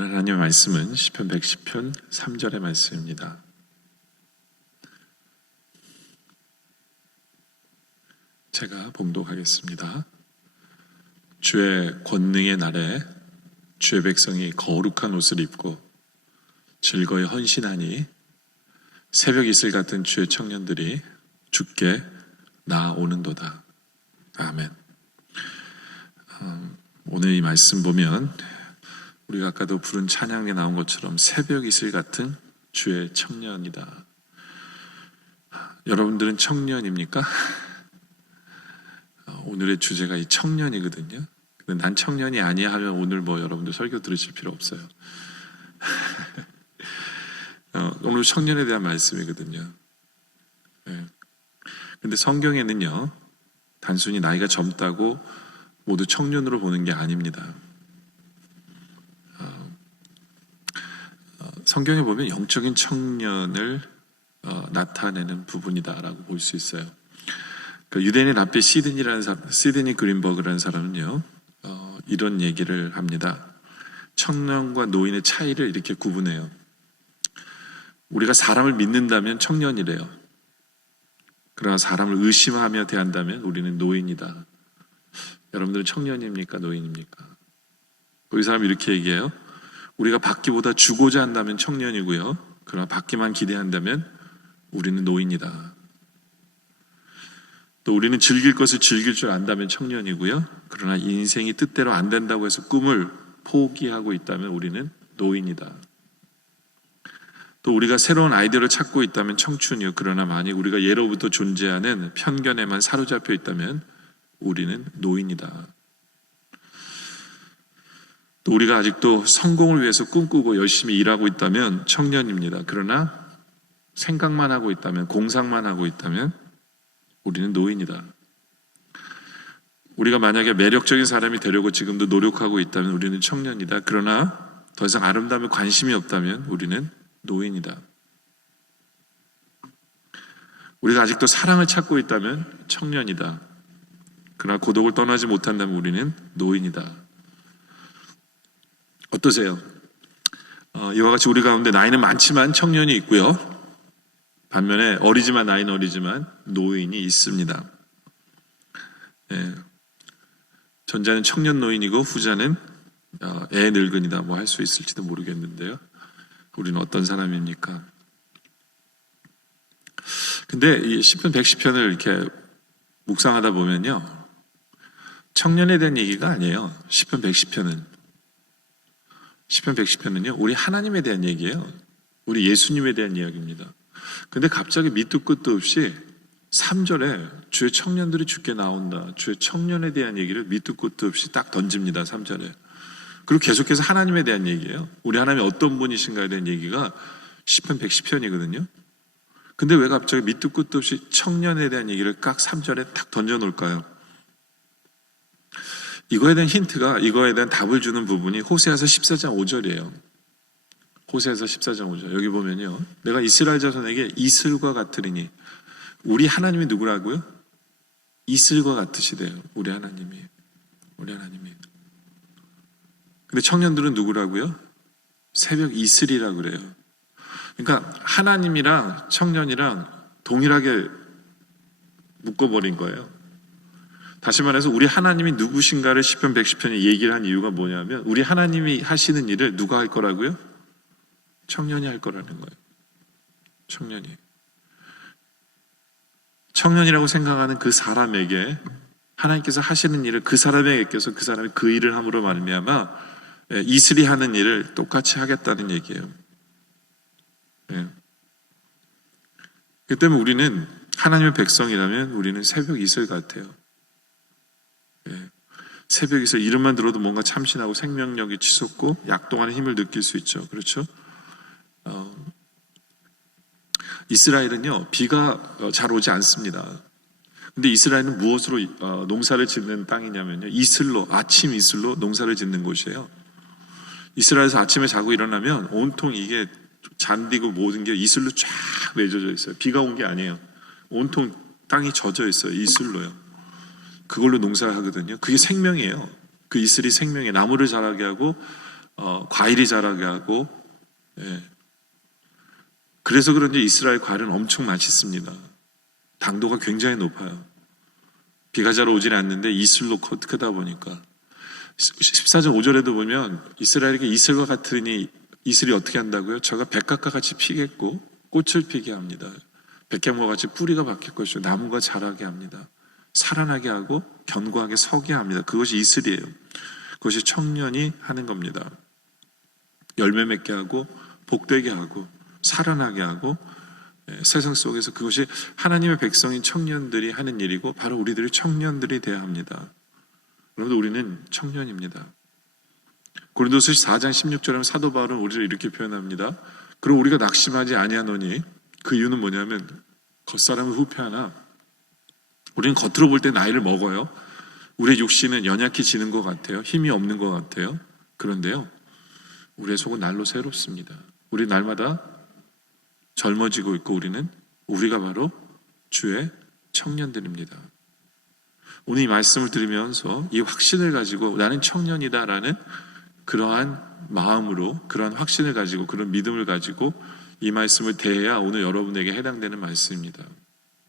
오늘 하나님의 말씀은 시편 110편 3절의 말씀입니다. 제가 봉독하겠습니다. 주의 권능의 날에 주의 백성이 거룩한 옷을 입고 즐거이 헌신하니 새벽 이슬 같은 주의 청년들이 주께 나아오는도다. 아멘. 오늘 이 말씀 보면 우리가 아까도 부른 찬양에 나온 것처럼 새벽 이슬 같은 주의 청년이다. 여러분들은 청년입니까? 오늘의 주제가 이 청년이거든요. 근데 난 청년이 아니야 하면 오늘 여러분들 설교 들으실 필요 없어요. 오늘 청년에 대한 말씀이거든요. 근데 성경에는요, 단순히 나이가 젊다고 모두 청년으로 보는 게 아닙니다. 성경에 보면 영적인 청년을 나타내는 부분이다라고 볼 수 있어요. 유대인의 랍비 시드니 그린버그라는 사람은요, 이런 얘기를 합니다. 청년과 노인의 차이를 이렇게 구분해요. 우리가 사람을 믿는다면 청년이래요. 그러나 사람을 의심하며 대한다면 우리는 노인이다. 여러분들은 청년입니까? 노인입니까? 이 사람이 이렇게 얘기해요. 우리가 받기보다 주고자 한다면 청년이고요. 그러나 받기만 기대한다면 우리는 노인이다. 또 우리는 즐길 것을 즐길 줄 안다면 청년이고요. 그러나 인생이 뜻대로 안 된다고 해서 꿈을 포기하고 있다면 우리는 노인이다. 또 우리가 새로운 아이디어를 찾고 있다면 청춘이요. 그러나 만약 우리가 예로부터 존재하는 편견에만 사로잡혀 있다면 우리는 노인이다. 또 우리가 아직도 성공을 위해서 꿈꾸고 열심히 일하고 있다면 청년입니다. 그러나 생각만 하고 있다면, 공상만 하고 있다면 우리는 노인이다. 우리가 만약에 매력적인 사람이 되려고 지금도 노력하고 있다면 우리는 청년이다. 그러나 더 이상 아름다움에 관심이 없다면 우리는 노인이다. 우리가 아직도 사랑을 찾고 있다면 청년이다. 그러나 고독을 떠나지 못한다면 우리는 노인이다. 어떠세요? 이와 같이 우리 가운데 나이는 많지만 청년이 있고요. 반면에 나이는 어리지만 노인이 있습니다. 전자는 청년 노인이고 후자는 애 늙은이다. 할 수 있을지도 모르겠는데요. 우리는 어떤 사람입니까? 근데 이 시편 110편을 이렇게 묵상하다 보면요, 청년에 대한 얘기가 아니에요. 시편 110편은요, 우리 하나님에 대한 얘기예요. 우리 예수님에 대한 이야기입니다. 근데 갑자기 밑도 끝도 없이 3절에 주의 청년들이 주께 나온다. 주의 청년에 대한 얘기를 밑도 끝도 없이 딱 던집니다. 3절에. 그리고 계속해서 하나님에 대한 얘기예요. 우리 하나님이 어떤 분이신가에 대한 얘기가 시편 110편이거든요. 근데 왜 갑자기 밑도 끝도 없이 청년에 대한 얘기를 딱 3절에 딱 던져놓을까요? 이거에 대한 답을 주는 부분이 호세아서 14장 5절이에요. 호세아서 14장 5절. 여기 보면요, 내가 이스라엘 자손에게 이슬과 같으리니, 우리 하나님이 누구라고요? 이슬과 같으시대요. 우리 하나님이. 근데 청년들은 누구라고요? 새벽 이슬이라고 그래요. 그러니까 하나님이랑 청년이랑 동일하게 묶어버린 거예요. 다시 말해서 우리 하나님이 누구신가를 시편 110편에 얘기를 한 이유가 뭐냐면, 우리 하나님이 하시는 일을 누가 할 거라고요? 청년이 할 거라는 거예요. 청년이라고 생각하는 그 사람에게 하나님께서 하시는 일을 그 사람에게 껴서 그 사람이 그 일을 함으로 말미암아 이슬이 하는 일을 똑같이 하겠다는 얘기예요. 그 때문에 우리는 하나님의 백성이라면 우리는 새벽 이슬 같아요. 새벽 이슬, 이름만 들어도 뭔가 참신하고 생명력이 치솟고 약동하는 힘을 느낄 수 있죠. 그렇죠? 이스라엘은요, 비가 잘 오지 않습니다. 근데 이스라엘은 무엇으로 농사를 짓는 땅이냐면요, 아침 이슬로 농사를 짓는 곳이에요. 이스라엘에서 아침에 자고 일어나면 온통 이게 잔디고 모든 게 이슬로 쫙 맺어져 있어요. 비가 온 게 아니에요. 온통 땅이 젖어 있어요. 이슬로요. 그걸로 농사를 하거든요. 그게 생명이에요. 그 이슬이 생명이에요. 나무를 자라게 하고 과일이 자라게 하고, 예. 그래서 그런지 이스라엘 과일은 엄청 맛있습니다. 당도가 굉장히 높아요. 비가 잘 오질 않는데 이슬로 크다 보니까 14절 5절에도 보면 이스라엘에게 이슬과 같으니 이슬이 어떻게 한다고요? 저가 백합과 같이 피겠고 꽃을 피게 합니다. 백향과 같이 뿌리가 박힐 것이고 나무가 자라게 합니다. 살아나게 하고 견고하게 서게 합니다. 그것이 이슬이에요. 그것이 청년이 하는 겁니다. 열매 맺게 하고 복되게 하고 살아나게 하고 세상 속에서 그것이 하나님의 백성인 청년들이 하는 일이고 바로 우리들이 청년들이 되어야 합니다. 여러분 우리는 청년입니다. 고린도서 4장 16절에 사도 바울은 우리를 이렇게 표현합니다. 그리고 우리가 낙심하지 아니하노니 그 이유는 뭐냐면 겉사람은 후패하나 우리는 겉으로 볼 때 나이를 먹어요. 우리의 육신은 연약해지는 것 같아요. 힘이 없는 것 같아요. 그런데요 우리의 속은 날로 새롭습니다. 우리 날마다 젊어지고 있고 우리가 바로 주의 청년들입니다. 오늘 이 말씀을 들으면서 이 확신을 가지고 나는 청년이다라는 그러한 마음으로 그러한 확신을 가지고 그런 믿음을 가지고 이 말씀을 대해야 오늘 여러분에게 해당되는 말씀입니다.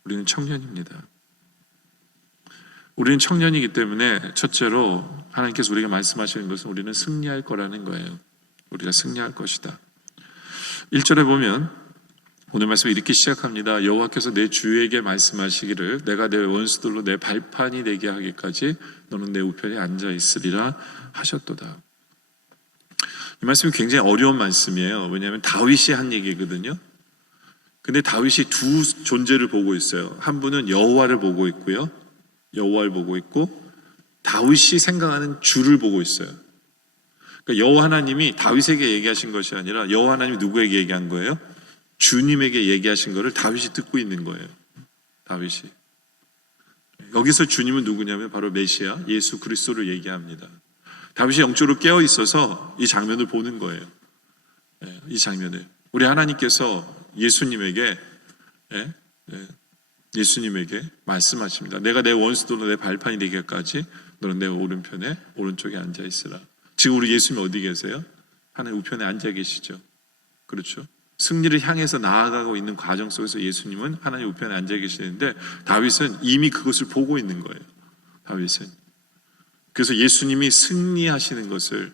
우리는 청년입니다. 우리는 청년이기 때문에 첫째로 하나님께서 우리에게 말씀하시는 것은 우리는 승리할 거라는 거예요. 우리가 승리할 것이다. 1절에 보면 오늘 말씀을 이렇게 시작합니다. 여호와께서 내 주에게 말씀하시기를 내가 내 원수들로 내 발판이 되게 하기까지 너는 내 우편에 앉아 있으리라 하셨도다. 이 말씀이 굉장히 어려운 말씀이에요. 왜냐하면 다윗이 한 얘기거든요. 근데 다윗이 두 존재를 보고 있어요. 한 분은 여호와를 보고 있고요. 여호와를 보고 있고 다윗이 생각하는 주를 보고 있어요. 그러니까 여호와 하나님이 다윗에게 얘기하신 것이 아니라 여호와 하나님이 누구에게 얘기한 거예요? 주님에게 얘기하신 것을 다윗이 듣고 있는 거예요. 다윗이. 여기서 주님은 누구냐면 바로 메시아 예수 그리스도를 얘기합니다. 다윗이 영적으로 깨어 있어서 이 장면을 보는 거예요. 이 장면을. 우리 하나님께서 예수님에게 말씀하십니다. 내가 내 원수도 내 발판이 되기까지 너는 내 오른편에 오른쪽에 앉아 있으라. 지금 우리 예수님 어디 계세요? 하나님 우편에 앉아 계시죠. 그렇죠? 승리를 향해서 나아가고 있는 과정 속에서 예수님은 하나님 우편에 앉아 계시는데 다윗은 이미 그것을 보고 있는 거예요. 다윗은. 그래서 예수님이 승리하시는 것을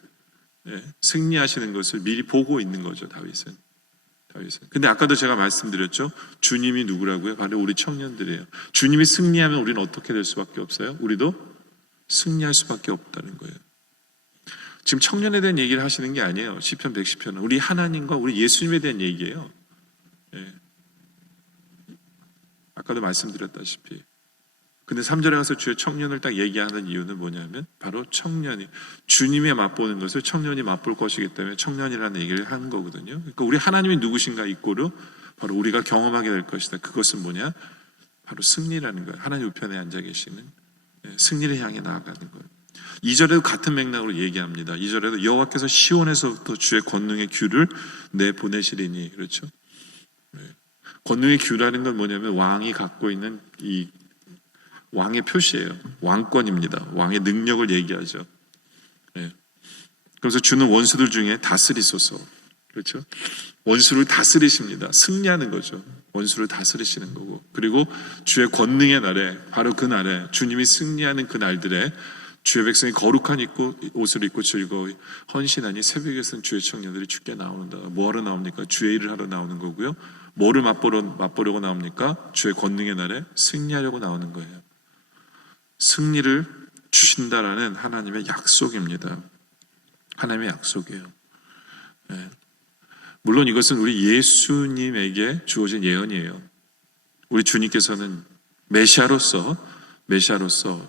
미리 보고 있는 거죠. 다윗은. 근데 아까도 제가 말씀드렸죠. 주님이 누구라고요? 바로 우리 청년들이에요. 주님이 승리하면 우리는 어떻게 될 수밖에 없어요? 우리도 승리할 수밖에 없다는 거예요. 지금 청년에 대한 얘기를 하시는 게 아니에요. 시편 110편은 우리 하나님과 우리 예수님에 대한 얘기예요. 아까도 말씀드렸다시피. 근데 3절에 가서 주의 청년을 딱 얘기하는 이유는 뭐냐면 바로 청년이 주님에 맛보는 것을 청년이 맛볼 것이기 때문에 청년이라는 얘기를 하는 거거든요. 그러니까 우리 하나님이 누구신가 이꼬르 바로 우리가 경험하게 될 것이다. 그것은 뭐냐? 바로 승리라는 거예요. 하나님 우편에 앉아 계시는 승리를 향해 나아가는 거예요. 2절에도 같은 맥락으로 얘기합니다. 2절에도 여호와께서 시온에서부터 주의 권능의 규를 내보내시리니 그렇죠? 권능의 규라는 건 뭐냐면 왕이 갖고 있는 이 왕의 표시예요. 왕권입니다. 왕의 능력을 얘기하죠. 그래서 주는 원수들 중에 다스리소서. 그렇죠? 원수를 다스리십니다. 승리하는 거죠. 원수를 다스리시는 거고. 그리고 주의 권능의 날에 바로 그 날에 주님이 승리하는 그 날들에 주의 백성이 거룩한 옷을 입고 즐거이 헌신하니 새벽에서는 주의 청년들이 주께 나오는다. 뭐하러 나옵니까? 주의 일을 하러 나오는 거고요. 뭐를 맛보려고 나옵니까? 주의 권능의 날에 승리하려고 나오는 거예요. 승리를 주신다라는 하나님의 약속입니다. 하나님의 약속이에요. 물론 이것은 우리 예수님에게 주어진 예언이에요. 우리 주님께서는 메시아로서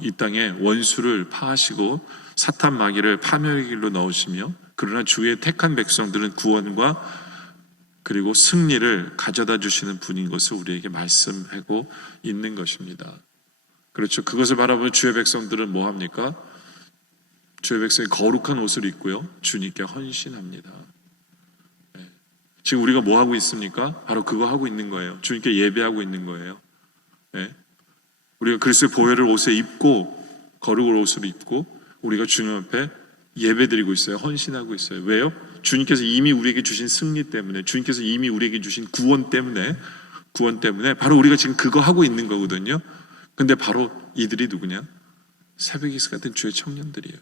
이 땅에 원수를 파하시고 사탄 마귀를 파멸의 길로 넣으시며 그러나 주의 택한 백성들은 구원과 그리고 승리를 가져다 주시는 분인 것을 우리에게 말씀하고 있는 것입니다. 그렇죠. 그것을 바라보면 주의 백성들은 뭐 합니까? 주의 백성이 거룩한 옷을 입고요. 주님께 헌신합니다. 지금 우리가 뭐 하고 있습니까? 바로 그거 하고 있는 거예요. 주님께 예배하고 있는 거예요. 우리가 그리스도의 보혈을 옷에 입고 거룩을 옷을 입고 우리가 주님 앞에 예배드리고 있어요. 헌신하고 있어요. 왜요? 주님께서 이미 우리에게 주신 승리 때문에, 주님께서 이미 우리에게 주신 구원 때문에 바로 우리가 지금 그거 하고 있는 거거든요. 근데 바로 이들이 누구냐? 새벽 이슬 같은 주의 청년들이에요.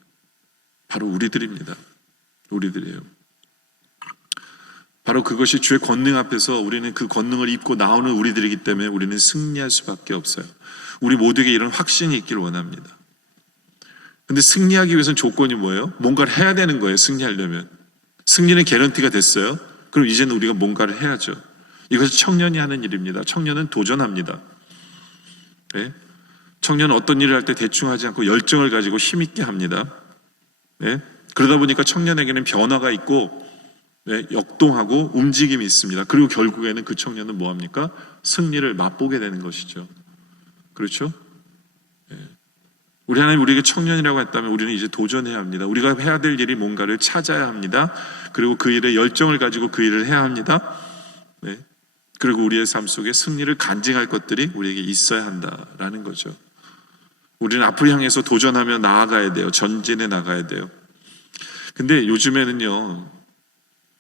바로 우리들입니다. 우리들이에요. 바로 그것이 주의 권능 앞에서 우리는 그 권능을 입고 나오는 우리들이기 때문에 우리는 승리할 수밖에 없어요. 우리 모두에게 이런 확신이 있기를 원합니다. 근데 승리하기 위해서는 조건이 뭐예요? 뭔가를 해야 되는 거예요. 승리하려면. 승리는 개런티가 됐어요. 그럼 이제는 우리가 뭔가를 해야죠. 이것이 청년이 하는 일입니다. 청년은 도전합니다. 네? 청년은 어떤 일을 할 때 대충 하지 않고 열정을 가지고 힘있게 합니다. 네? 그러다 보니까 청년에게는 변화가 있고, 네? 역동하고 움직임이 있습니다. 그리고 결국에는 그 청년은 뭐합니까? 승리를 맛보게 되는 것이죠. 그렇죠? 네. 우리 하나님 우리에게 청년이라고 했다면 우리는 이제 도전해야 합니다. 우리가 해야 될 일이 뭔가를 찾아야 합니다. 그리고 그 일에 열정을 가지고 그 일을 해야 합니다. 네. 그리고 우리의 삶 속에 승리를 간증할 것들이 우리에게 있어야 한다라는 거죠. 우리는 앞을 향해서 도전하며 나아가야 돼요. 전진해 나가야 돼요. 근데 요즘에는요,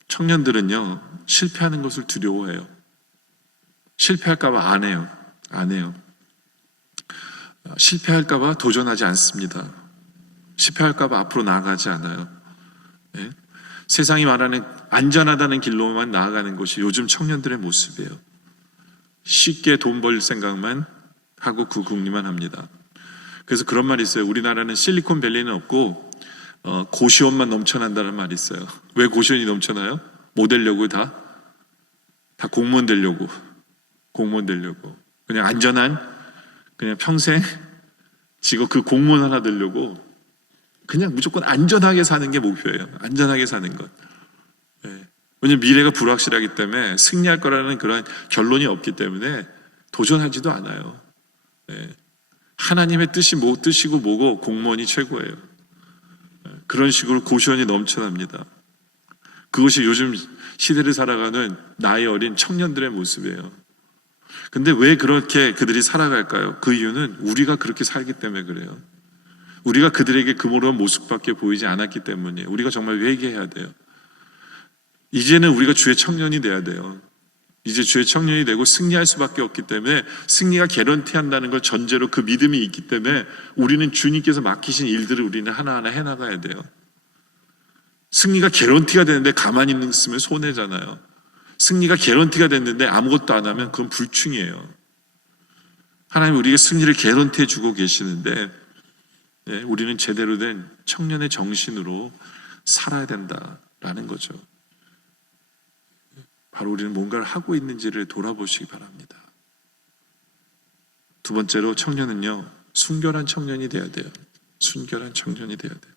청년들은요, 실패하는 것을 두려워해요. 실패할까봐 안 해요. 실패할까봐 도전하지 않습니다. 실패할까봐 앞으로 나아가지 않아요. 네? 세상이 말하는 안전하다는 길로만 나아가는 것이 요즘 청년들의 모습이에요. 쉽게 돈 벌 생각만 하고 그 궁리만 합니다. 그래서 그런 말이 있어요. 우리나라는 실리콘밸리는 없고 고시원만 넘쳐난다는 말이 있어요. 왜 고시원이 넘쳐나요? 뭐 되려고 다 공무원 되려고. 그냥 안전한, 그냥 평생 직업 그 공무원 하나 되려고 그냥 무조건 안전하게 사는 게 목표예요. 안전하게 사는 것. 네. 왜냐면 미래가 불확실하기 때문에 승리할 거라는 그런 결론이 없기 때문에 도전하지도 않아요. 네. 하나님의 뜻이고 뭐고 공무원이 최고예요. 그런 식으로 고시원이 넘쳐납니다. 그것이 요즘 시대를 살아가는 나이 어린 청년들의 모습이에요. 근데 왜 그렇게 그들이 살아갈까요? 그 이유는 우리가 그렇게 살기 때문에 그래요. 우리가 그들에게 그런 모습밖에 보이지 않았기 때문이에요. 우리가 정말 회개해야 돼요. 이제는 우리가 주의 청년이 돼야 돼요. 이제 주의 청년이 되고 승리할 수밖에 없기 때문에 승리가 개런티한다는 걸 전제로 그 믿음이 있기 때문에 우리는 주님께서 맡기신 일들을 우리는 하나하나 해나가야 돼요. 승리가 개런티가 되는데 가만히 있으면 손해잖아요. 승리가 개런티가 됐는데 아무것도 안 하면 그건 불충이에요. 하나님 우리에게 승리를 개런티해 주고 계시는데 네, 우리는 제대로 된 청년의 정신으로 살아야 된다라는 거죠. 바로 우리는 뭔가를 하고 있는지를 돌아보시기 바랍니다. 두 번째로 청년은요, 순결한 청년이 돼야 돼요. 순결한 청년이 돼야 돼요.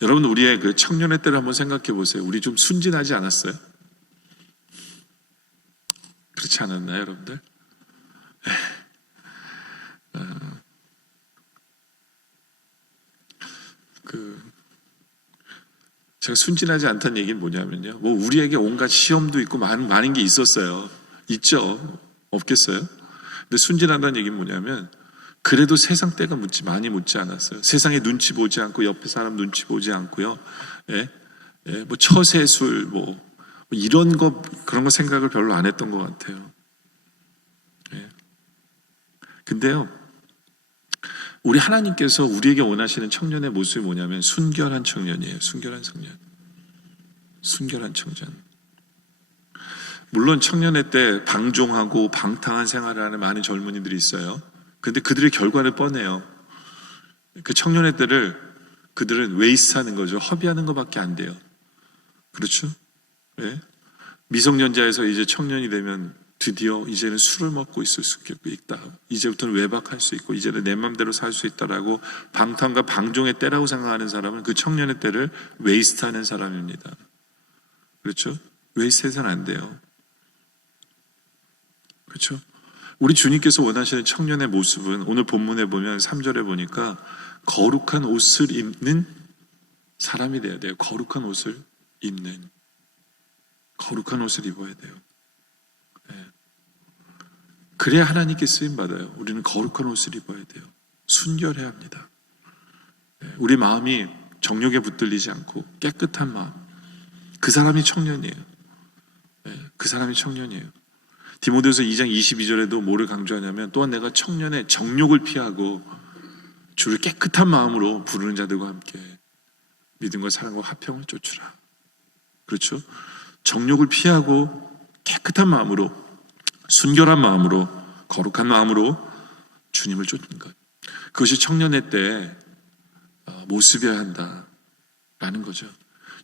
여러분 우리의 그 청년의 때를 한번 생각해 보세요. 우리 좀 순진하지 않았어요? 그렇지 않았나요, 여러분들? 제가 순진하지 않다는 얘기는 뭐냐면요. 뭐 우리에게 온갖 시험도 있고 많은 게 있었어요. 있죠. 없겠어요? 근데 순진하다는 얘기는 뭐냐면 그래도 세상 때가 많이 묻지 않았어요. 세상에 눈치 보지 않고 옆에 사람 눈치 보지 않고요. 뭐 처세술 뭐 이런 거 그런 거 생각을 별로 안 했던 것 같아요. 근데요. 우리 하나님께서 우리에게 원하시는 청년의 모습이 뭐냐면 순결한 청년이에요. 순결한 청년. 물론 청년의 때 방종하고 방탕한 생활을 하는 많은 젊은이들이 있어요. 그런데 그들의 결과는 뻔해요. 그 청년의 때를 그들은 웨이스트하는 거죠. 허비하는 것밖에 안 돼요. 그렇죠? 네? 미성년자에서 이제 청년이 되면 드디어 이제는 술을 먹고 있을 수 있다. 이제부터는 외박할 수 있고 이제는 내 맘대로 살 수 있다라고 방탕과 방종의 때라고 생각하는 사람은 그 청년의 때를 웨이스트하는 사람입니다. 그렇죠? 웨이스트해서는 안 돼요. 그렇죠? 우리 주님께서 원하시는 청년의 모습은 오늘 본문에 보면 3절에 보니까 거룩한 옷을 입는 사람이 돼야 돼요. 거룩한 옷을 입는. 거룩한 옷을 입어야 돼요. 그래야 하나님께 쓰임받아요. 우리는 거룩한 옷을 입어야 돼요. 순결해야 합니다. 우리 마음이 정욕에 붙들리지 않고 깨끗한 마음, 그 사람이 청년이에요. 그 사람이 청년이에요. 디모데후서 2장 22절에도 뭐를 강조하냐면 또한 내가 청년의 정욕을 피하고 주를 깨끗한 마음으로 부르는 자들과 함께 믿음과 사랑과 화평을 쫓으라. 그렇죠? 정욕을 피하고 깨끗한 마음으로, 순결한 마음으로, 거룩한 마음으로 주님을 쫓는 것, 그것이 청년의 때 모습이어야 한다라는 거죠.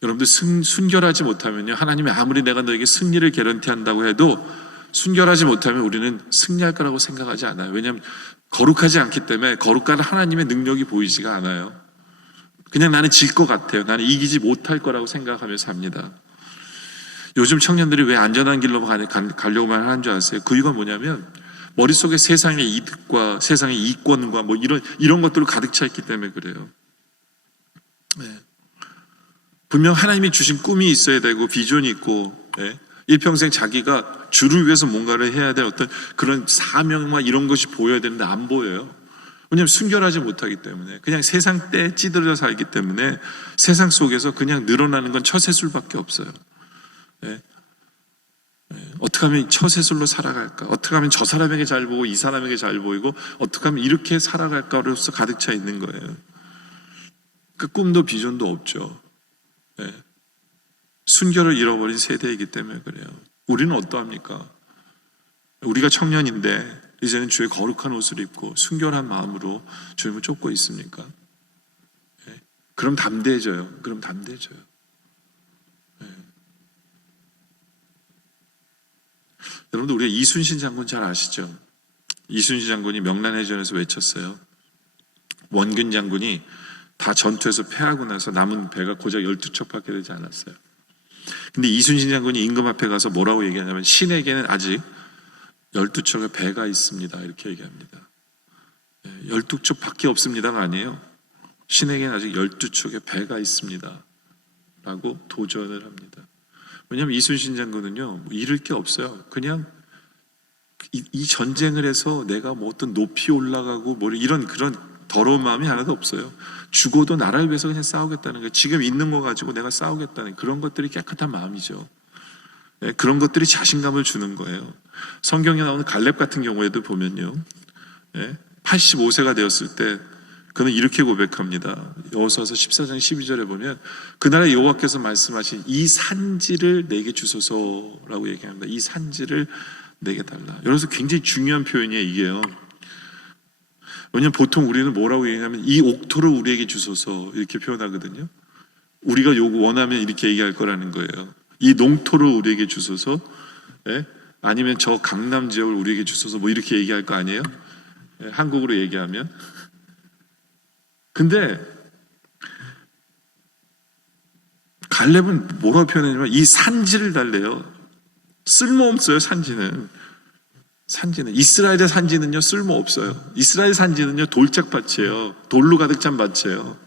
여러분들 순결하지 못하면요, 하나님이 아무리 내가 너에게 승리를 개런티한다고 해도 순결하지 못하면 우리는 승리할 거라고 생각하지 않아요. 왜냐하면 거룩하지 않기 때문에 거룩한 하나님의 능력이 보이지가 않아요. 그냥 나는 질 것 같아요. 나는 이기지 못할 거라고 생각하며 삽니다. 요즘 청년들이 왜 안전한 길로 가려고만 하는 줄 아세요? 그 이유가 뭐냐면 머릿속에 세상의 이득과 세상의 이권과 뭐 이런 것들로 가득 차 있기 때문에 그래요. 분명 하나님이 주신 꿈이 있어야 되고 비전이 있고, 일평생 자기가 주를 위해서 뭔가를 해야 될 어떤 그런 사명과 이런 것이 보여야 되는데 안 보여요. 왜냐하면 순결하지 못하기 때문에, 그냥 세상 때에 찌들어 살기 때문에 세상 속에서 그냥 늘어나는 건 처세술밖에 없어요. 어떻게 하면 처세술로 살아갈까? 어떻게 하면 저 사람에게 잘 보고 이 사람에게 잘 보이고 어떻게 하면 이렇게 살아갈까로서 가득 차 있는 거예요. 그 꿈도 비전도 없죠. 순결을 잃어버린 세대이기 때문에 그래요. 우리는 어떠합니까? 우리가 청년인데 이제는 주의 거룩한 옷을 입고 순결한 마음으로 주님을 쫓고 있습니까? 그럼 담대해져요. 여러분들 우리가 이순신 장군 잘 아시죠? 이순신 장군이 명란해전에서 외쳤어요. 원균 장군이 다 전투에서 패하고 나서 남은 배가 고작 12척밖에 되지 않았어요. 근데 이순신 장군이 임금 앞에 가서 뭐라고 얘기하냐면 신에게는 아직 12척의 배가 있습니다. 이렇게 얘기합니다. 12척밖에 없습니다가 아니에요. 신에게는 아직 12척의 배가 있습니다. 라고 도전을 합니다. 왜냐하면 이순신 장군은요, 뭐 잃을 게 없어요. 그냥 이 전쟁을 해서 내가 뭐 어떤 높이 올라가고 뭐 이런 그런 더러운 마음이 하나도 없어요. 죽어도 나라를 위해서 그냥 싸우겠다는 거예요. 지금 있는 거 가지고 내가 싸우겠다는 그런 것들이 깨끗한 마음이죠. 그런 것들이 자신감을 주는 거예요. 성경에 나오는 갈렙 같은 경우에도 보면요, 85세가 되었을 때 그는 이렇게 고백합니다. 여호수아서 14장 12절에 보면 그날에 여호와께서 말씀하신 이 산지를 내게 주소서라고 얘기합니다. 이 산지를 내게 달라. 여기서 굉장히 중요한 표현이에요, 이게요. 왜냐하면 보통 우리는 뭐라고 얘기하면 이 옥토를 우리에게 주소서 이렇게 표현하거든요. 우리가 요구 원하면 이렇게 얘기할 거라는 거예요. 이 농토를 우리에게 주소서, 아니면 저 강남 지역을 우리에게 주소서 뭐 이렇게 얘기할 거 아니에요? 한국으로 얘기하면. 근데 갈렙은 뭐라고 표현하냐면 이 산지를 달래요. 쓸모없어요. 산지는 이스라엘의 산지는요 쓸모없어요. 이스라엘 산지는요 돌짝밭이에요. 돌로 가득 찬 밭이에요.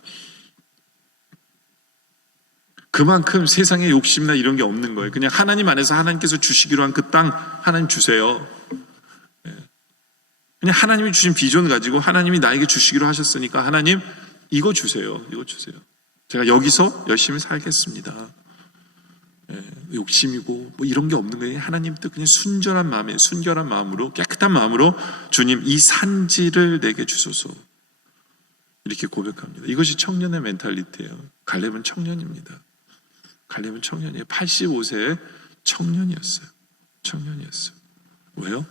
그만큼 세상에 욕심이나 이런 게 없는 거예요. 그냥 하나님 안에서 하나님께서 주시기로 한 그 땅 하나님 주세요. 그냥 하나님이 주신 비전 가지고 하나님이 나에게 주시기로 하셨으니까 하나님 이거 주세요. 제가 여기서 열심히 살겠습니다. 욕심이고 뭐 이런 게 없는 거예요. 하나님 뜻 그냥 순결한 마음으로 깨끗한 마음으로 주님 이 산지를 내게 주소서 이렇게 고백합니다. 이것이 청년의 멘탈리티예요. 갈렙은 청년입니다. 갈렙은 청년이에요. 85세의 청년이었어요. 왜요?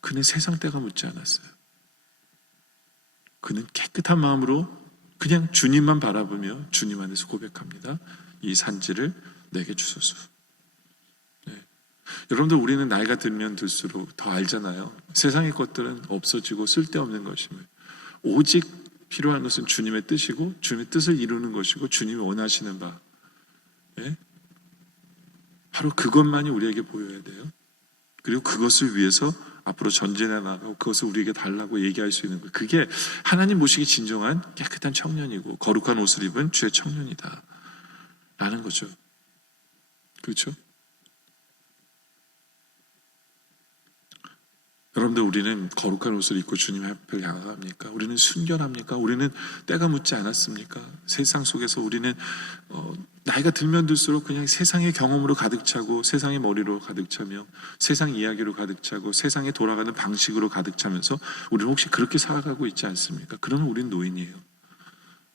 그는 세상 때가 묻지 않았어요. 그는 깨끗한 마음으로 그냥 주님만 바라보며 주님 안에서 고백합니다. 이 산지를 내게 주소서. 여러분들 우리는 나이가 들면 들수록 더 알잖아요. 세상의 것들은 없어지고 쓸데없는 것임을. 오직 필요한 것은 주님의 뜻이고 주님의 뜻을 이루는 것이고 주님이 원하시는 바. 바로 그것만이 우리에게 보여야 돼요. 그리고 그것을 위해서 앞으로 전진해 나가고 그것을 우리에게 달라고 얘기할 수 있는 것. 그게 하나님 보시기 진정한 깨끗한 청년이고 거룩한 옷을 입은 주의 청년이다 라는 거죠. 그렇죠? 여러분들, 우리는 거룩한 옷을 입고 주님 앞에 나아갑니까? 우리는 순결합니까? 우리는 때가 묻지 않았습니까? 세상 속에서 우리는 나이가 들면 들수록 그냥 세상의 경험으로 가득 차고 세상의 머리로 가득 차며 세상 이야기로 가득 차고 세상에 돌아가는 방식으로 가득 차면서 우리는 혹시 그렇게 살아가고 있지 않습니까? 그러면 우린 노인이에요.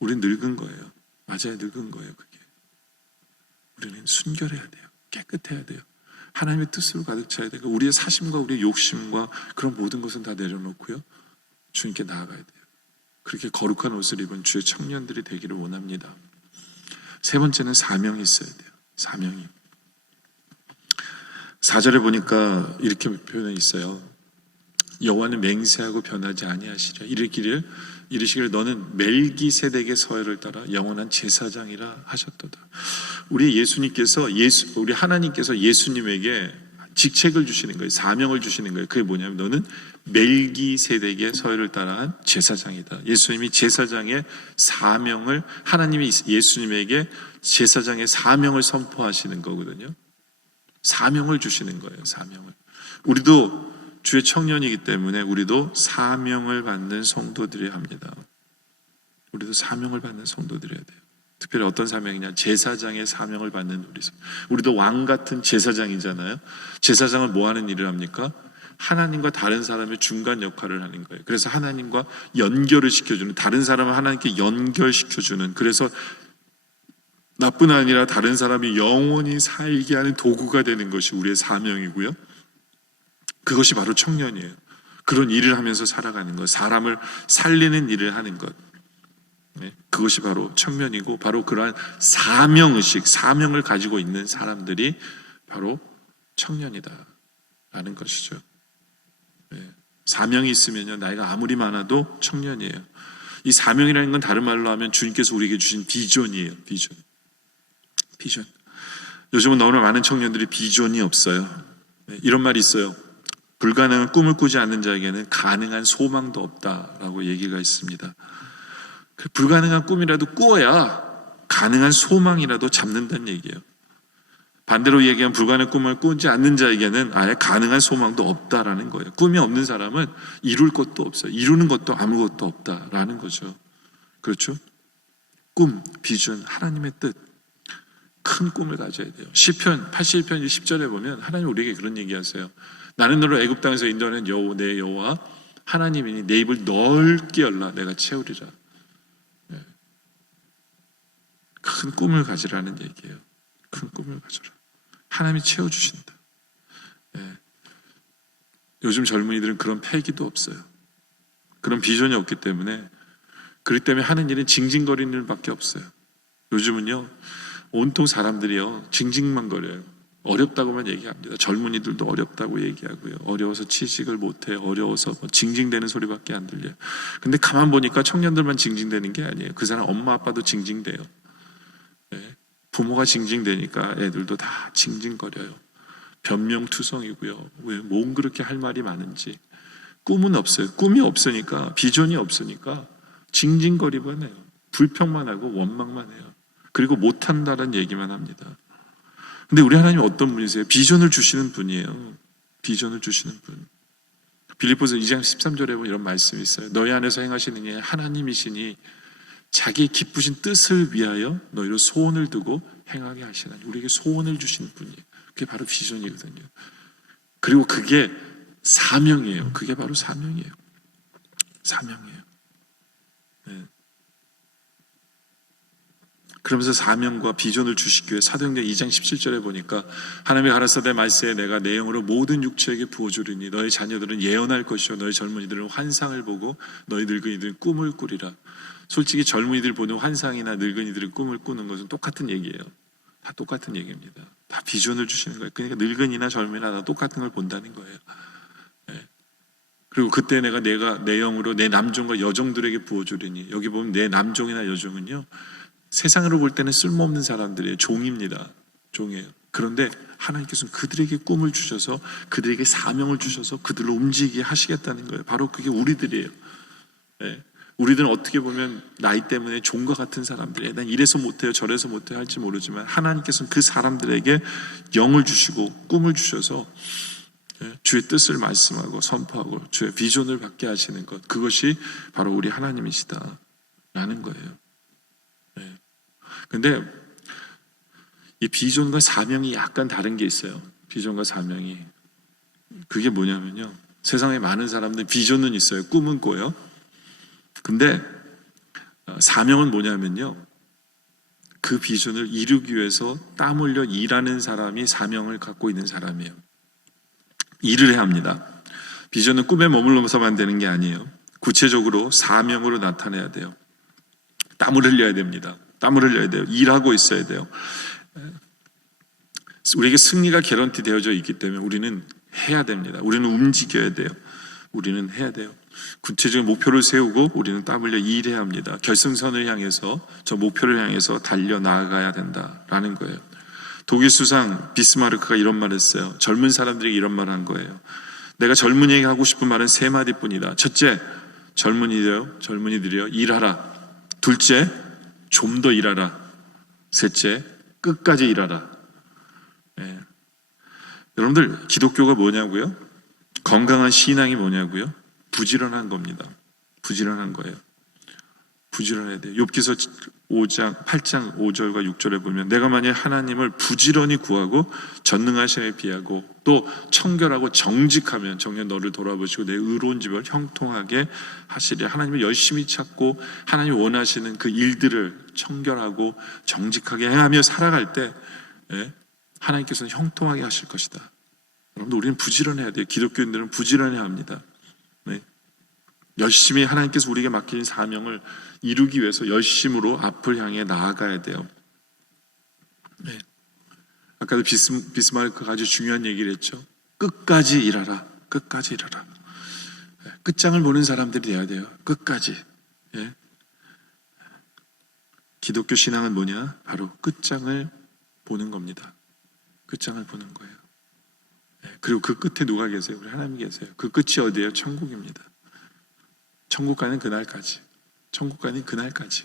우린 늙은 거예요. 맞아요, 늙은 거예요. 그게. 우리는 순결해야 돼요. 깨끗해야 돼요. 하나님의 뜻으로 가득 차야 되고 우리의 사심과 우리의 욕심과 그런 모든 것은 다 내려놓고요, 주님께 나아가야 돼요. 그렇게 거룩한 옷을 입은 주의 청년들이 되기를 원합니다. 세 번째는 사명이 있어야 돼요. 사명이. 4절에 보니까 이렇게 표현이 있어요. 여호와는 맹세하고 변하지 아니하시리라. 이르시기를 너는 멜기세덱의 서열을 따라 영원한 제사장이라 하셨도다. 우리 하나님께서 예수님에게 직책을 주시는 거예요. 사명을 주시는 거예요. 그게 뭐냐면 너는 멜기세덱의 서열을 따라한 제사장이다. 예수님이 제사장의 사명을, 하나님이 예수님에게 제사장의 사명을 선포하시는 거거든요. 사명을 주시는 거예요. 사명을. 우리도 주의 청년이기 때문에 우리도 사명을 받는 성도들이어야 합니다. 우리도 사명을 받는 성도들이어야 돼요. 특별히 어떤 사명이냐? 제사장의 사명을 받는 우리도 왕 같은 제사장이잖아요. 제사장은 뭐 하는 일을 합니까? 하나님과 다른 사람의 중간 역할을 하는 거예요. 그래서 하나님과 연결을 시켜주는, 다른 사람을 하나님께 연결시켜주는, 그래서 나뿐 아니라 다른 사람이 영원히 살게 하는 도구가 되는 것이 우리의 사명이고요. 그것이 바로 청년이에요. 그런 일을 하면서 살아가는 것, 사람을 살리는 일을 하는 것, 그것이 바로 청년이고, 바로 그러한 사명의식, 사명을 가지고 있는 사람들이 바로 청년이다라는 것이죠. 사명이 있으면요, 나이가 아무리 많아도 청년이에요. 이 사명이라는 건 다른 말로 하면 주님께서 우리에게 주신 비전이에요. 비전. 요즘은 너무나 많은 청년들이 비전이 없어요. 이런 말이 있어요. 불가능한 꿈을 꾸지 않는 자에게는 가능한 소망도 없다라고 얘기가 있습니다. 불가능한 꿈이라도 꾸어야 가능한 소망이라도 잡는다는 얘기예요. 반대로 얘기하면 불가능한 꿈을 꾸지 않는 자에게는 아예 가능한 소망도 없다라는 거예요. 꿈이 없는 사람은 이룰 것도 없어요. 이루는 것도 아무것도 없다라는 거죠. 그렇죠? 꿈, 비전, 하나님의 뜻, 큰 꿈을 가져야 돼요. 시편 81편 10절에 보면 하나님 우리에게 그런 얘기하세요. 나는 너를 애굽 땅에서 인도하는 내 여호와 하나님이니 내 입을 넓게 열라 내가 채우리라. 큰 꿈을 가지라는 얘기예요. 큰 꿈을 가져라. 하나님이 채워주신다. 요즘 젊은이들은 그런 패기도 없어요. 그런 비전이 없기 때문에, 그렇기 때문에 하는 일은 징징거리는 일밖에 없어요. 요즘은요, 온통 사람들이요 징징만 거려요. 어렵다고만 얘기합니다. 젊은이들도 어렵다고 얘기하고요. 어려워서 취직을 못해요. 어려워서 징징대는 소리밖에 안 들려요. 근데 가만 보니까 청년들만 징징대는 게 아니에요. 그 사람 엄마 아빠도 징징대요. 부모가 징징대니까 애들도 다 징징거려요. 변명투성이고요. 왜 몸 그렇게 할 말이 많은지. 꿈은 없어요. 꿈이 없으니까, 비전이 없으니까 징징거리만 해요. 불평만 하고 원망만 해요. 그리고 못한다는 얘기만 합니다. 근데 우리 하나님 어떤 분이세요? 비전을 주시는 분이에요. 비전을 주시는 분. 빌립보서 2장 13절에 보면 이런 말씀이 있어요. 너희 안에서 행하시는 일 하나님이시니 자기의 기쁘신 뜻을 위하여 너희로 소원을 두고 행하게 하시나니, 우리에게 소원을 주시는 분이에요. 그게 바로 비전이거든요. 그리고 그게 사명이에요. 그게 바로 사명이에요. 사명이에요. 그러면서 사명과 비전을 주시기 위해 사도행전 2장 17절에 보니까 하나님이 가라사대 말세에 내가 내 영으로 모든 육체에게 부어주리니 너희 자녀들은 예언할 것이요 너희 젊은이들은 환상을 보고 너희 늙은이들은 꿈을 꾸리라. 솔직히 젊은이들 보는 환상이나 늙은이들은 꿈을 꾸는 것은 똑같은 얘기예요. 다 똑같은 얘기입니다. 다 비전을 주시는 거예요. 그러니까 늙은이나 젊은이나 다 똑같은 걸 본다는 거예요. 그리고 그때 내가 내 영으로 내 남종과 여종들에게 부어주리니, 여기 보면 내 남종이나 여종은요 세상으로 볼 때는 쓸모없는 사람들이에요. 종입니다. 종이에요. 그런데 하나님께서는 그들에게 꿈을 주셔서 그들에게 사명을 주셔서 그들로 움직이게 하시겠다는 거예요. 바로 그게 우리들이에요. 우리들은 어떻게 보면 나이 때문에 종과 같은 사람들이에요. 난 이래서 못해요 저래서 못해요 할지 모르지만 하나님께서는 그 사람들에게 영을 주시고 꿈을 주셔서 주의 뜻을 말씀하고 선포하고 주의 비전을 받게 하시는 것, 그것이 바로 우리 하나님이시다라는 거예요. 근데 이 비전과 사명이 약간 다른 게 있어요. 비전과 사명이. 그게 뭐냐면요, 세상에 많은 사람들 비전은 있어요. 꿈은 꿔요. 근데 사명은 뭐냐면요, 그 비전을 이루기 위해서 땀 흘려 일하는 사람이 사명을 갖고 있는 사람이에요. 일을 해야 합니다. 비전은 꿈에 머물러서만 되는 게 아니에요. 구체적으로 사명으로 나타내야 돼요. 땀을 흘려야 됩니다. 땀을 흘려야 돼요. 일하고 있어야 돼요. 우리에게 승리가 개런티 되어져 있기 때문에 우리는 해야 됩니다. 우리는 움직여야 돼요. 우리는 해야 돼요. 구체적인 목표를 세우고 우리는 땀 흘려 일해야 합니다. 결승선을 향해서, 저 목표를 향해서 달려 나아가야 된다라는 거예요. 독일 수상 비스마르크가 이런 말을 했어요. 젊은 사람들에게 이런 말을 한 거예요. 내가 젊은이에게 하고 싶은 말은 세 마디뿐이다. 첫째, 젊은이들이여 일하라. 둘째, 좀 더 일하라. 셋째, 끝까지 일하라. 여러분들, 기독교가 뭐냐고요? 건강한 신앙이 뭐냐고요? 부지런한 겁니다. 부지런한 거예요. 부지런해야 돼요. 욥기서 8장 5절과 6절에 보면, 내가 만약 하나님을 부지런히 구하고 전능하심에 비하고 또 청결하고 정직하면 정녕 너를 돌아보시고 내 의로운 집을 형통하게 하시리. 하나님을 열심히 찾고 하나님이 원하시는 그 일들을 청결하고 정직하게 행하며 살아갈 때 하나님께서는 형통하게 하실 것이다. 여러분들, 우리는 부지런해야 돼요. 기독교인들은 부지런해야 합니다. 열심히 하나님께서 우리에게 맡긴 사명을 이루기 위해서 열심으로 앞을 향해 나아가야 돼요. 아까도 비스마르크가 아주 중요한 얘기를 했죠. 끝까지 일하라. 끝까지 일하라. 끝장을 보는 사람들이 돼야 돼요. 끝까지. 기독교 신앙은 뭐냐? 바로 끝장을 보는 겁니다. 끝장을 보는 거예요. 그리고 그 끝에 누가 계세요? 우리 하나님 계세요. 그 끝이 어디예요? 천국입니다. 천국 가는 그날까지. 천국 가는 그날까지.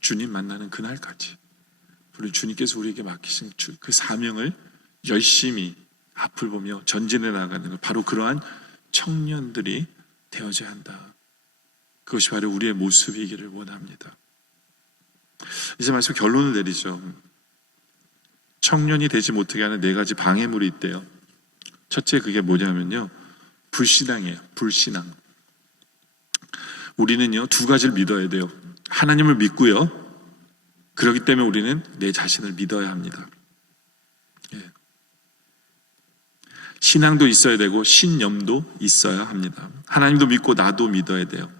주님 만나는 그날까지. 우리 주님께서 우리에게 맡기신 그 사명을 열심히 앞을 보며 전진해 나가는 것, 바로 그러한 청년들이 되어져야 한다. 그것이 바로 우리의 모습이기를 원합니다. 이제 말씀 결론을 내리죠. 청년이 되지 못하게 하는 4가지 방해물이 있대요. 첫째, 그게 뭐냐면요, 불신앙이에요. 불신앙. 우리는요, 2가지를 믿어야 돼요. 하나님을 믿고요, 그렇기 때문에 우리는 내 자신을 믿어야 합니다. 신앙도 있어야 되고 신념도 있어야 합니다. 하나님도 믿고 나도 믿어야 돼요.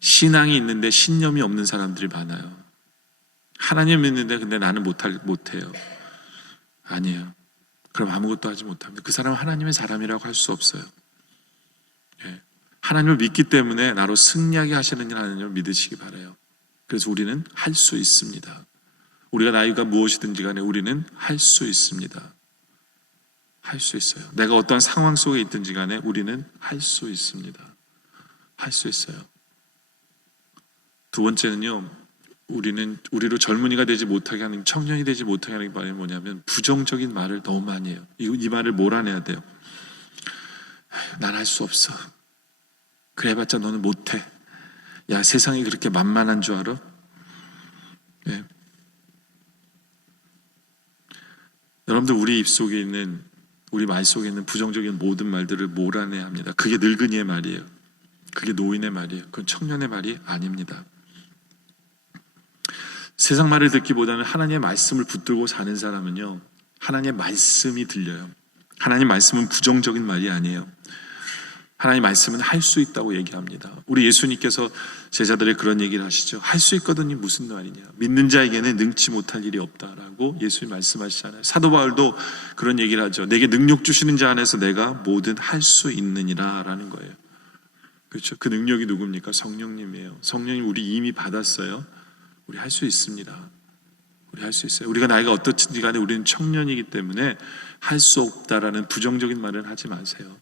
신앙이 있는데 신념이 없는 사람들이 많아요. 하나님 믿는데 근데 나는 못해요. 아니에요. 그럼 아무것도 하지 못합니다. 그 사람은 하나님의 사람이라고 할 수 없어요. 하나님을 믿기 때문에 나로 승리하게 하시는 하나님을 믿으시기 바라요. 그래서 우리는 할 수 있습니다. 우리가 나이가 무엇이든지 간에 우리는 할 수 있습니다. 할 수 있어요. 내가 어떤 상황 속에 있든지 간에 우리는 할 수 있습니다. 할 수 있어요. 2번째는요, 우리로 젊은이가 되지 못하게 하는, 청년이 되지 못하게 하는 말이 뭐냐면 부정적인 말을 너무 많이 해요. 이 말을 몰아내야 돼요. 난 할 수 없어. 그래봤자 너는 못해. 야, 세상이 그렇게 만만한 줄 알아? 여러분들, 우리 입속에 있는, 우리 말 속에 있는 부정적인 모든 말들을 몰아내야 합니다. 그게 늙은이의 말이에요. 그게 노인의 말이에요. 그건 청년의 말이 아닙니다. 세상 말을 듣기보다는 하나님의 말씀을 붙들고 사는 사람은요, 하나님의 말씀이 들려요. 하나님 말씀은 부정적인 말이 아니에요. 하나님 말씀은 할 수 있다고 얘기합니다. 우리 예수님께서 제자들의 그런 얘기를 하시죠. 할 수 있거든요. 무슨 말이냐. 믿는 자에게는 능치 못할 일이 없다라고 예수님 말씀하시잖아요. 사도 바울도 그런 얘기를 하죠. 내게 능력 주시는 자 안에서 내가 뭐든 할 수 있느니라 라는 거예요. 그렇죠. 그 능력이 누굽니까? 성령님이에요. 성령님 우리 이미 받았어요. 우리 할 수 있습니다. 우리 할 수 있어요. 우리가 나이가 어떻든지 간에 우리는 청년이기 때문에 할 수 없다라는 부정적인 말은 하지 마세요.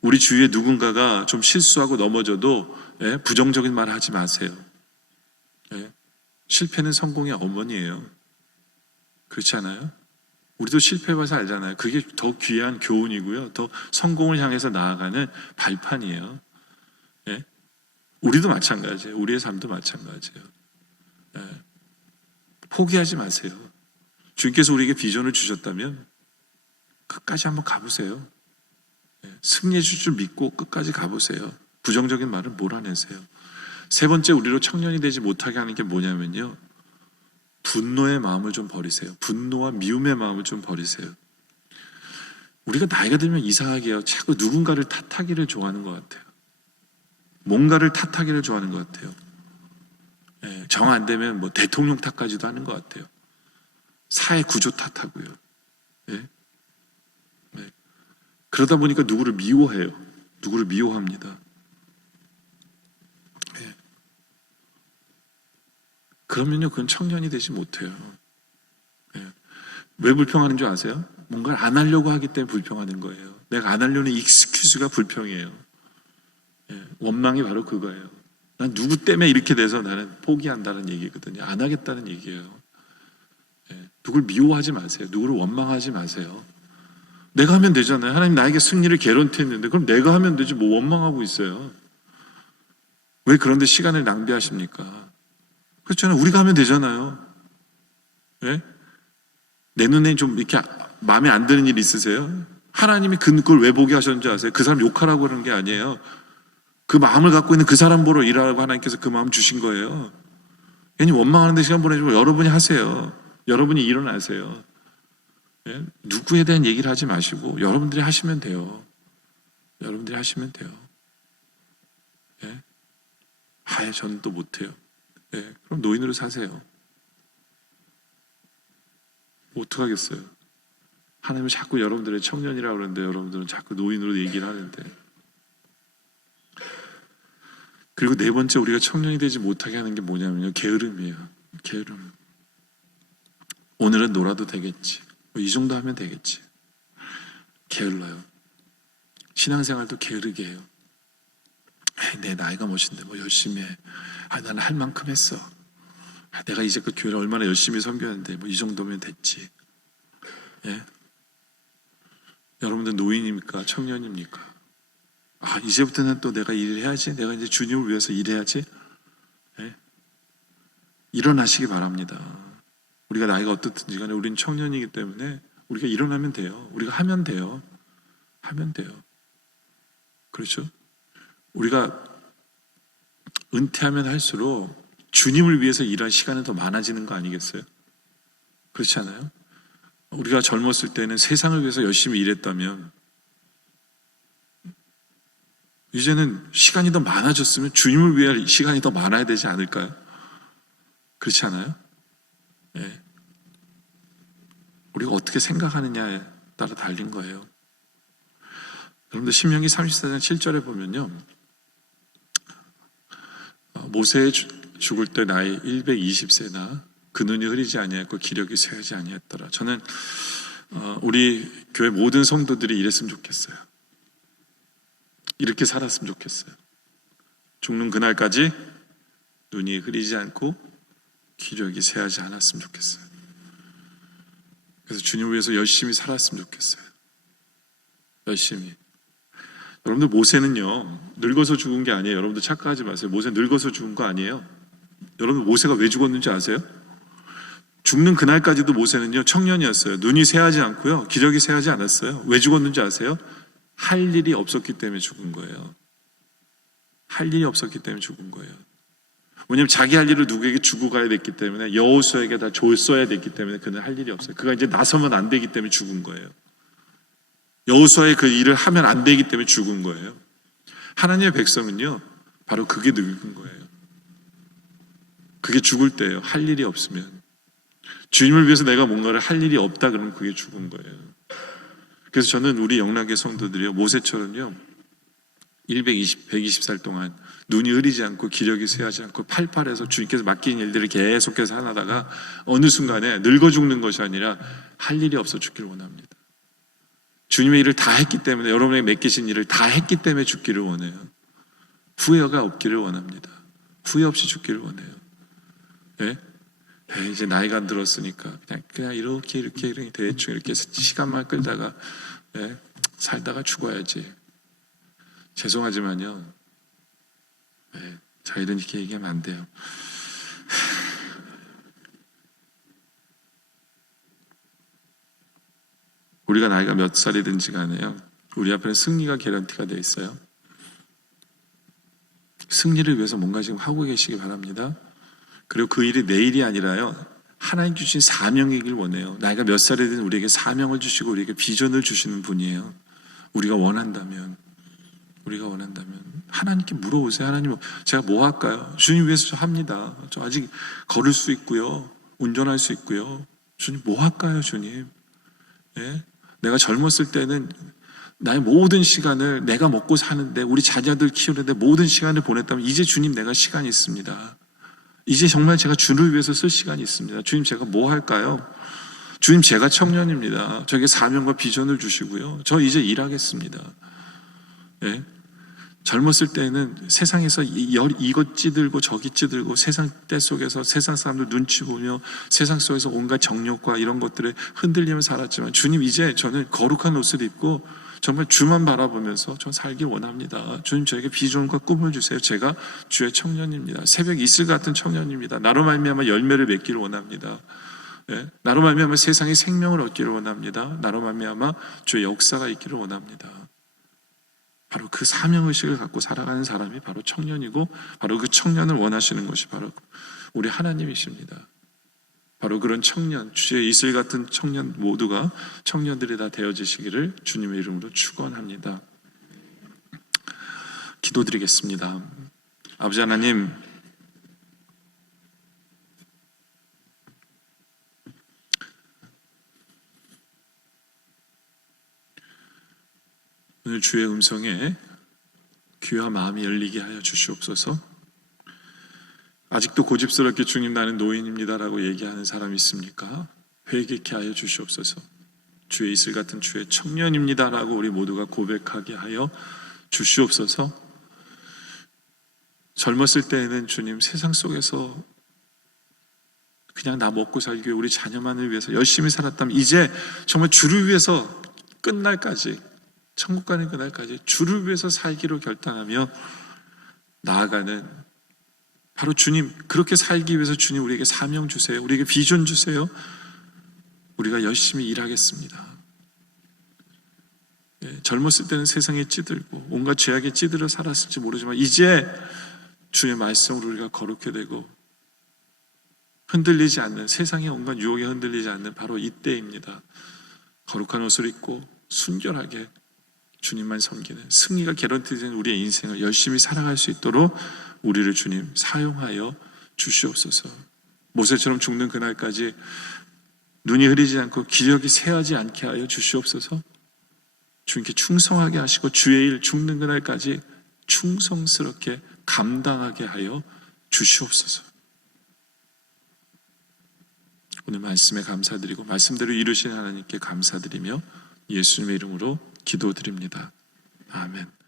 우리 주위에 누군가가 좀 실수하고 넘어져도 부정적인 말 하지 마세요. 실패는 성공의 어머니예요. 그렇지 않아요? 우리도 실패해봐서 알잖아요. 그게 더 귀한 교훈이고요. 더 성공을 향해서 나아가는 발판이에요. 예? 우리도 마찬가지예요. 우리의 삶도 마찬가지예요. 예. 포기하지 마세요. 주님께서 우리에게 비전을 주셨다면 끝까지 한번 가보세요. 예. 승리해 줄 줄 믿고 끝까지 가보세요. 부정적인 말을 몰아내세요. 세 번째, 우리로 청년이 되지 못하게 하는 게 뭐냐면요, 분노의 마음을 좀 버리세요. 분노와 미움의 마음을 좀 버리세요. 우리가 나이가 들면 이상하게요, 자꾸 누군가를 탓하기를 좋아하는 것 같아요. 뭔가를 탓하기를 좋아하는 것 같아요. 예, 정 안 되면 뭐 대통령 탓까지도 하는 것 같아요. 사회 구조 탓하고요. 예? 네. 그러다 보니까 누구를 미워해요. 누구를 미워합니다. 예. 그러면요, 그건 청년이 되지 못해요. 예. 왜 불평하는 줄 아세요? 뭔가를 안 하려고 하기 때문에 불평하는 거예요. 내가 안 하려는 익스큐즈가 불평이에요. 예. 원망이 바로 그거예요. 난 누구 때문에 이렇게 돼서 나는 포기한다는 얘기거든요. 안 하겠다는 얘기예요. 예. 누굴 미워하지 마세요. 누구를 원망하지 마세요. 내가 하면 되잖아요. 하나님 나에게 승리를 개런티했는데 그럼 내가 하면 되지 뭐 원망하고 있어요. 왜 그런데 시간을 낭비하십니까? 그렇잖아요. 우리가 하면 되잖아요. 예? 내 눈에 좀 이렇게 마음에 안 드는 일 있으세요? 하나님이 그걸 왜 보게 하셨는지 아세요? 그 사람 욕하라고 그러는 게 아니에요. 그 마음을 갖고 있는 그 사람 보러 일하라고 하나님께서 그 마음 주신 거예요. 괜히 원망하는데 시간 보내주고 여러분이 하세요. 여러분이 일어나세요. 예? 누구에 대한 얘기를 하지 마시고 여러분들이 하시면 돼요. 여러분들이 하시면 돼요. 예? 아예 저는 또 못해요. 예? 그럼 노인으로 사세요. 뭐 어떡하겠어요. 하나님은 자꾸 여러분들의 청년이라고 그러는데 여러분들은 자꾸 노인으로 얘기를 하는데. 그리고 네 번째, 우리가 청년이 되지 못하게 하는 게 뭐냐면요, 게으름이에요. 게으름. 오늘은 놀아도 되겠지. 뭐 이 정도 하면 되겠지. 게을러요. 신앙생활도 게으르게 해요. 내 나이가 멋인데 뭐 열심히 해. 나는 할 만큼 했어. 내가 이제껏 교회를 얼마나 열심히 섬겼는데 뭐 이 정도면 됐지. 예? 여러분들 노인입니까? 청년입니까? 이제부터는 또 내가 일을 해야지. 내가 이제 주님을 위해서 일해야지. 예? 일어나시기 바랍니다. 우리가 나이가 어떻든지 간에 우리는 청년이기 때문에 우리가 일어나면 돼요. 우리가 하면 돼요. 하면 돼요. 그렇죠? 우리가 은퇴하면 할수록 주님을 위해서 일할 시간은 더 많아지는 거 아니겠어요? 그렇지 않아요? 우리가 젊었을 때는 세상을 위해서 열심히 일했다면 이제는 시간이 더 많아졌으면 주님을 위할 시간이 더 많아야 되지 않을까요? 그렇지 않아요? 예. 우리가 어떻게 생각하느냐에 따라 달린 거예요. 여러분들 신명기 34장 7절에 보면요, 모세 죽을 때 나이 120세나 그 눈이 흐리지 아니했고 기력이 쇠하지 아니했더라. 저는 우리 교회 모든 성도들이 이랬으면 좋겠어요. 이렇게 살았으면 좋겠어요. 죽는 그날까지 눈이 흐리지 않고 기력이 쇠하지 않았으면 좋겠어요. 그래서 주님을 위해서 열심히 살았으면 좋겠어요. 열심히. 여러분들 모세는요, 늙어서 죽은 게 아니에요. 여러분들 착각하지 마세요. 모세 늙어서 죽은 거 아니에요. 여러분 모세가 왜 죽었는지 아세요? 죽는 그날까지도 모세는요, 청년이었어요. 눈이 새하지 않고요, 기력이 새하지 않았어요. 왜 죽었는지 아세요? 할 일이 없었기 때문에 죽은 거예요. 할 일이 없었기 때문에 죽은 거예요. 왜냐하면 자기 할 일을 누구에게 주고 가야 됐기 때문에, 여호수아에게 다 줬어야 됐기 때문에 그는 할 일이 없어요. 그가 이제 나서면 안 되기 때문에 죽은 거예요. 여호수아의 그 일을 하면 안 되기 때문에 죽은 거예요. 하나님의 백성은요, 바로 그게 늙은 거예요. 그게 죽을 때예요. 할 일이 없으면. 주님을 위해서 내가 뭔가를 할 일이 없다 그러면 그게 죽은 거예요. 그래서 저는 우리 영락의 성도들이요, 모세처럼요, 120살 동안 눈이 흐리지 않고 기력이 쇠하지 않고 팔팔해서 주님께서 맡긴 일들을 계속해서 하다가 어느 순간에 늙어 죽는 것이 아니라 할 일이 없어 죽기를 원합니다. 주님의 일을 다 했기 때문에, 여러분에게 맡기신 일을 다 했기 때문에 죽기를 원해요. 후회가 없기를 원합니다. 후회 없이 죽기를 원해요. 예? 이제 나이가 들었으니까 그냥 이렇게 대충 이렇게 시간만 끌다가 살다가 죽어야지. 죄송하지만요, 저희는 이렇게 얘기하면 안 돼요. 우리가 나이가 몇 살이든지 간에요, 우리 앞에는 승리가 개런티가 되어 있어요. 승리를 위해서 뭔가 지금 하고 계시기 바랍니다. 그리고 그 일이 내 일이 아니라요, 하나님 주신 사명이길 원해요. 나이가 몇 살이든 우리에게 사명을 주시고 우리에게 비전을 주시는 분이에요. 우리가 원한다면 하나님께 물어보세요. 하나님, 제가 뭐 할까요? 주님 위해서 저 합니다. 저 아직 걸을 수 있고요, 운전할 수 있고요. 주님 뭐 할까요? 주님, 내가 젊었을 때는 나의 모든 시간을 내가 먹고 사는데, 우리 자녀들 키우는데 모든 시간을 보냈다면, 이제 주님 내가 시간이 있습니다. 이제 정말 제가 주를 위해서 쓸 시간이 있습니다. 주님, 제가 뭐 할까요? 주님, 제가 청년입니다. 저에게 사명과 비전을 주시고요, 저 이제 일하겠습니다. 젊었을 때는 세상에서 이것 찌들고 저기 찌들고, 세상 때 속에서 세상 사람들 눈치 보며 세상 속에서 온갖 정욕과 이런 것들에 흔들리며 살았지만, 주님, 이제 저는 거룩한 옷을 입고 정말 주만 바라보면서 전 살길 원합니다. 주님, 저에게 비전과 꿈을 주세요. 제가 주의 청년입니다. 새벽 이슬 같은 청년입니다. 나로 말미암아 열매를 맺기를 원합니다. 나로 말미암아 세상에 생명을 얻기를 원합니다. 나로 말미암아 주의 역사가 있기를 원합니다. 바로 그 사명의식을 갖고 살아가는 사람이 바로 청년이고, 바로 그 청년을 원하시는 것이 바로 우리 하나님이십니다. 바로 그런 청년, 주의 이슬 같은 청년 모두가 청년들이 다 되어지시기를 주님의 이름으로 축원합니다. 기도드리겠습니다. 아버지 하나님, 오늘 주의 음성에 귀와 마음이 열리게 하여 주시옵소서. 아직도 고집스럽게 주님, 나는 노인입니다라고 얘기하는 사람이 있습니까? 회개케 하여 주시옵소서. 주의 이슬 같은 주의 청년입니다라고 우리 모두가 고백하게 하여 주시옵소서. 젊었을 때에는 주님, 세상 속에서 그냥 나 먹고 살기 위해, 우리 자녀만을 위해서 열심히 살았다면, 이제 정말 주를 위해서 끝날까지, 천국 가는 그날까지 주를 위해서 살기로 결단하며 나아가는, 바로 주님, 그렇게 살기 위해서 주님 우리에게 사명 주세요. 우리에게 비전 주세요. 우리가 열심히 일하겠습니다. 젊었을 때는 세상에 찌들고 온갖 죄악에 찌들어 살았을지 모르지만, 이제 주의 말씀으로 우리가 거룩해 되고 흔들리지 않는, 세상의 온갖 유혹에 흔들리지 않는 바로 이때입니다. 거룩한 옷을 입고 순결하게 주님만 섬기는, 승리가 개런티된 우리의 인생을 열심히 살아갈 수 있도록 우리를 주님 사용하여 주시옵소서. 모세처럼 죽는 그날까지 눈이 흐리지 않고 기력이 쇠하지 않게 하여 주시옵소서. 주님께 충성하게 하시고 주의 일 죽는 그날까지 충성스럽게 감당하게 하여 주시옵소서. 오늘 말씀에 감사드리고 말씀대로 이루신 하나님께 감사드리며 예수님의 이름으로 기도드립니다. 아멘.